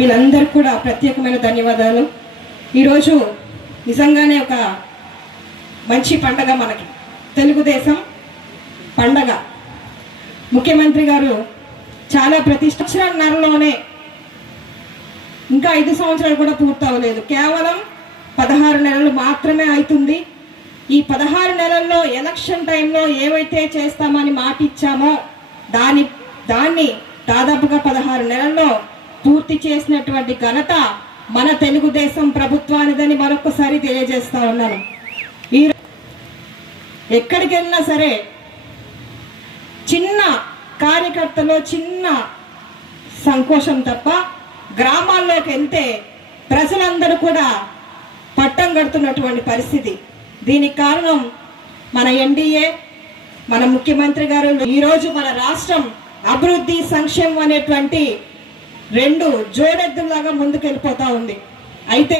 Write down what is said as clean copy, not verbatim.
సభ్యులందరికీ కూడా ప్రత్యేకమైన ధన్యవాదాలు. ఈరోజు నిజంగానే ఒక మంచి పండగ, మనకి తెలుగుదేశం పండగ. ముఖ్యమంత్రి గారు చాలా సంవత్సరాలలోనే, ఇంకా 5 సంవత్సరాలు కూడా పూర్తవలేదు, కేవలం 16 నెలలు మాత్రమే అవుతుంది. ఈ 16 నెలల్లో ఎలక్షన్ టైంలో ఏవైతే చేస్తామని మాట ఇచ్చామో దాన్ని దాదాపుగా 16 నెలల్లో పూర్తి చేసినటువంటి ఘనత మన తెలుగుదేశం ప్రభుత్వానిదని మరొకసారి తెలియజేస్తా ఉన్నాను. ఈ ఎక్కడికి వెళ్ళినా సరే చిన్న కార్యకర్తలో చిన్న సంకోచం తప్ప గ్రామాల్లోకి వెళ్తే ప్రజలందరూ కూడా పట్టం కడుతున్నటువంటి పరిస్థితి. దీనికి కారణం మన ఎన్డీఏ, మన ముఖ్యమంత్రి గారు. ఈరోజు మన రాష్ట్రం అభివృద్ధి సంక్షేమం అనేటువంటి 2 జోడెద్దులాగా ముందుకెళ్ళిపోతా ఉంది. అయితే